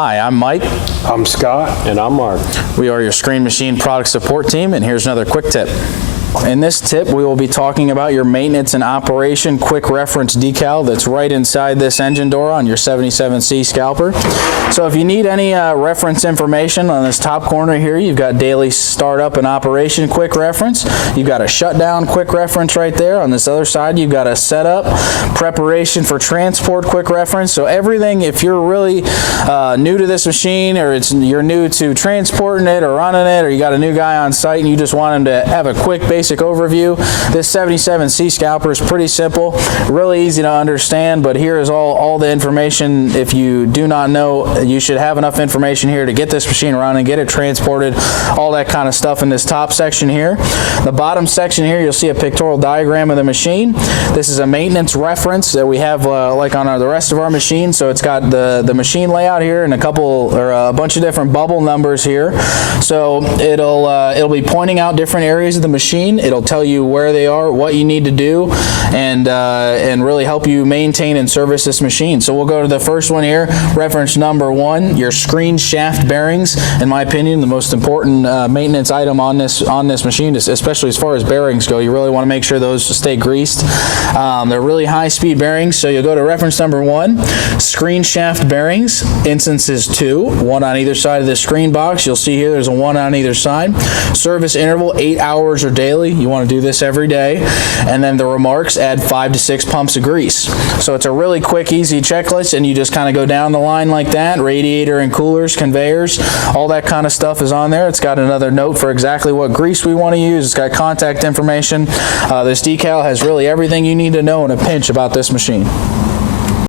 Hi, I'm Mike. I'm Scott. And I'm Mark. We are your Screen Machine product support team, and here's another quick tip. In this tip, we will be talking about your maintenance and operation quick reference decal that's right inside this engine door on your 77C scalper. So if you need any reference information on this top corner here, you've got daily startup and operation quick reference. You've got a shutdown quick reference right there. On this other side, you've got a setup, preparation for transport quick reference. So everything, if you're really new to this machine, or you're new to transporting it or running it, or you got a new guy on site and you just want him to have a quick basic overview, this 77C scalper is pretty simple, really easy to understand, but here is all the information. If you do not know, you should have enough information here to get this machine running, get it transported, all that kind of stuff in this top section here. The bottom section here, you'll see a pictorial diagram of the machine. This is a maintenance reference that we have like on the rest of our machine. So it's got the machine layout here and a bunch of different bubble numbers here. So it'll be pointing out different areas of the machine. It'll tell you where they are, what you need to do, and really help you maintain and service this machine. So we'll go to the first one here, reference number 1, your screen shaft bearings. In my opinion, the most important maintenance item on this machine, especially as far as bearings go. You really want to make sure those stay greased. They're really high-speed bearings, so you'll go to reference number 1, screen shaft bearings, instances 2, 1 on either side of the screen box. You'll see here there's a 1 on either side. Service interval, 8 hours or daily. You want to do this every day. And then the remarks, add 5 to 6 pumps of grease. So it's a really quick, easy checklist, and you just kind of go down the line like that. Radiator and coolers, conveyors, all that kind of stuff is on there. It's got another note for exactly what grease we want to use. It's got contact information. This decal has really everything you need to know in a pinch about this machine.